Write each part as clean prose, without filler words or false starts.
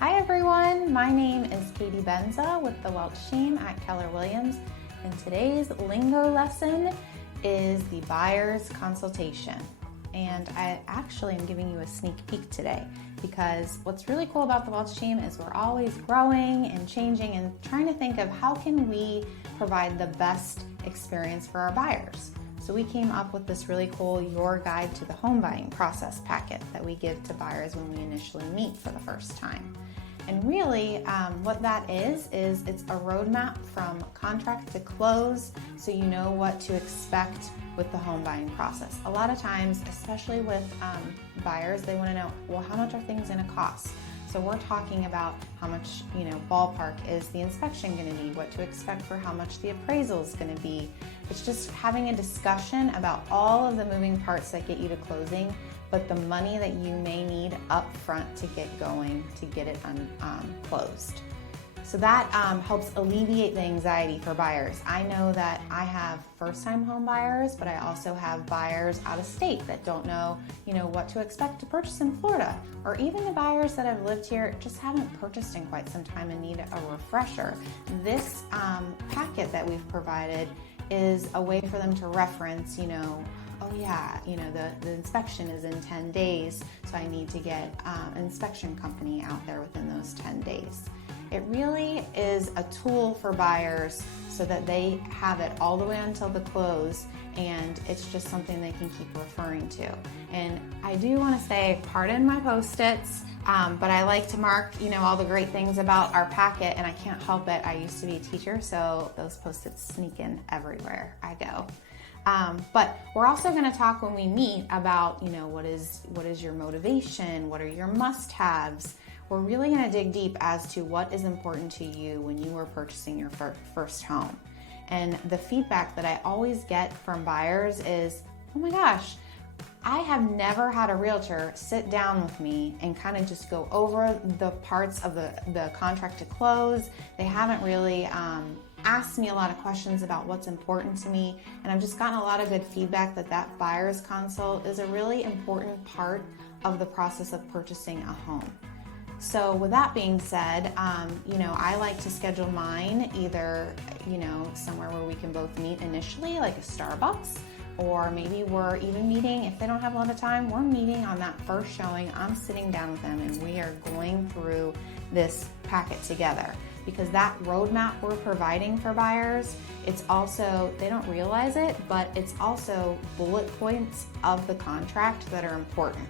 Hi everyone, my name is Katie Benza with the Welch Team at Keller Williams, and today's lingo lesson is the buyer's consultation. And I actually am giving you a sneak peek today because what's really cool about the Welch Team is we're always growing and changing and trying to think of how can we provide the best experience for our buyers. So we came up with this really cool Your Guide to the Home Buying Process packet that we give to buyers when we initially meet for the first time. And really what that is it's a roadmap from contract to close so you know what to expect with the home buying process. A lot of times, especially with buyers, they want to know, well, how much are things going to cost? So we're talking about how much, ballpark is the inspection going to be, what to expect for how much the appraisal is going to be. It's just having a discussion about all of the moving parts that get you to closing, but the money that you may need up front to get going, to get it closed. So that helps alleviate the anxiety for buyers. I know that I have first-time home buyers, but I also have buyers out of state that don't know, what to expect to purchase in Florida, or even the buyers that have lived here just haven't purchased in quite some time and need a refresher. This packet that we've provided is a way for them to reference, oh yeah, the inspection is in 10 days, so I need to get an inspection company out there within those 10 days. It really is a tool for buyers so that they have it all the way until the close, and it's just something they can keep referring to. And I do want to say, pardon my Postits, but I like to mark, all the great things about our packet, and I can't help it. I used to be a teacher, so those Postits sneak in everywhere I go. But we're also going to talk when we meet about, what is your motivation? What are your must-haves? We're really going to dig deep as to what is important to you when you are purchasing your first home. And the feedback that I always get from buyers is, oh my gosh, I have never had a realtor sit down with me and kind of just go over the parts of the contract to close. They haven't really asked me a lot of questions about what's important to me, and I've just gotten a lot of good feedback that buyer's consult is a really important part of the process of purchasing a home. So with that being said, I like to schedule mine either, somewhere where we can both meet initially, like a Starbucks, or maybe we're even meeting, if they don't have a lot of time, we're meeting on that first showing. I'm sitting down with them and we are going through this packet together. Because that roadmap we're providing for buyers, it's also, they don't realize it, but it's also bullet points of the contract that are important.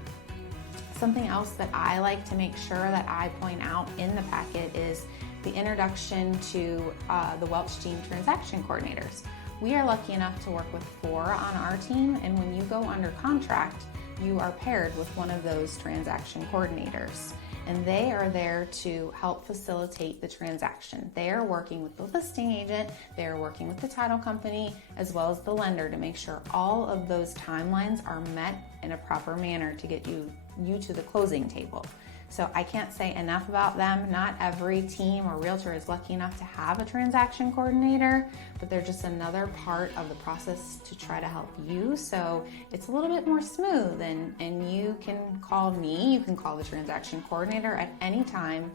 Something else that I like to make sure that I point out in the packet is the introduction to the Welch Team transaction coordinators. We are lucky enough to work with 4 on our team, and when you go under contract, you are paired with one of those transaction coordinators. And they are there to help facilitate the transaction. They are working with the listing agent, they are working with the title company, as well as the lender to make sure all of those timelines are met in a proper manner to get you to the closing table. So I can't say enough about them. Not every team or realtor is lucky enough to have a transaction coordinator, but they're just another part of the process to try to help you. So it's a little bit more smooth, and you can call me, you can call the transaction coordinator at any time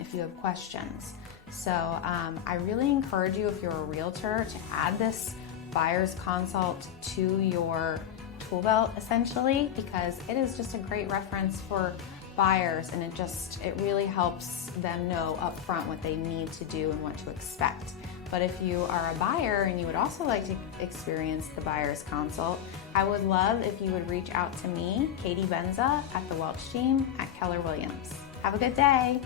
if you have questions. So I really encourage you, if you're a realtor, to add this buyer's consult to your tool belt essentially, because it is just a great reference for buyers, and it really helps them know up front what they need to do and what to expect. But if you are a buyer and you would also like to experience the buyer's consult, I would love if you would reach out to me, Katie Benza, at the Welch Team at Keller Williams. Have a good day.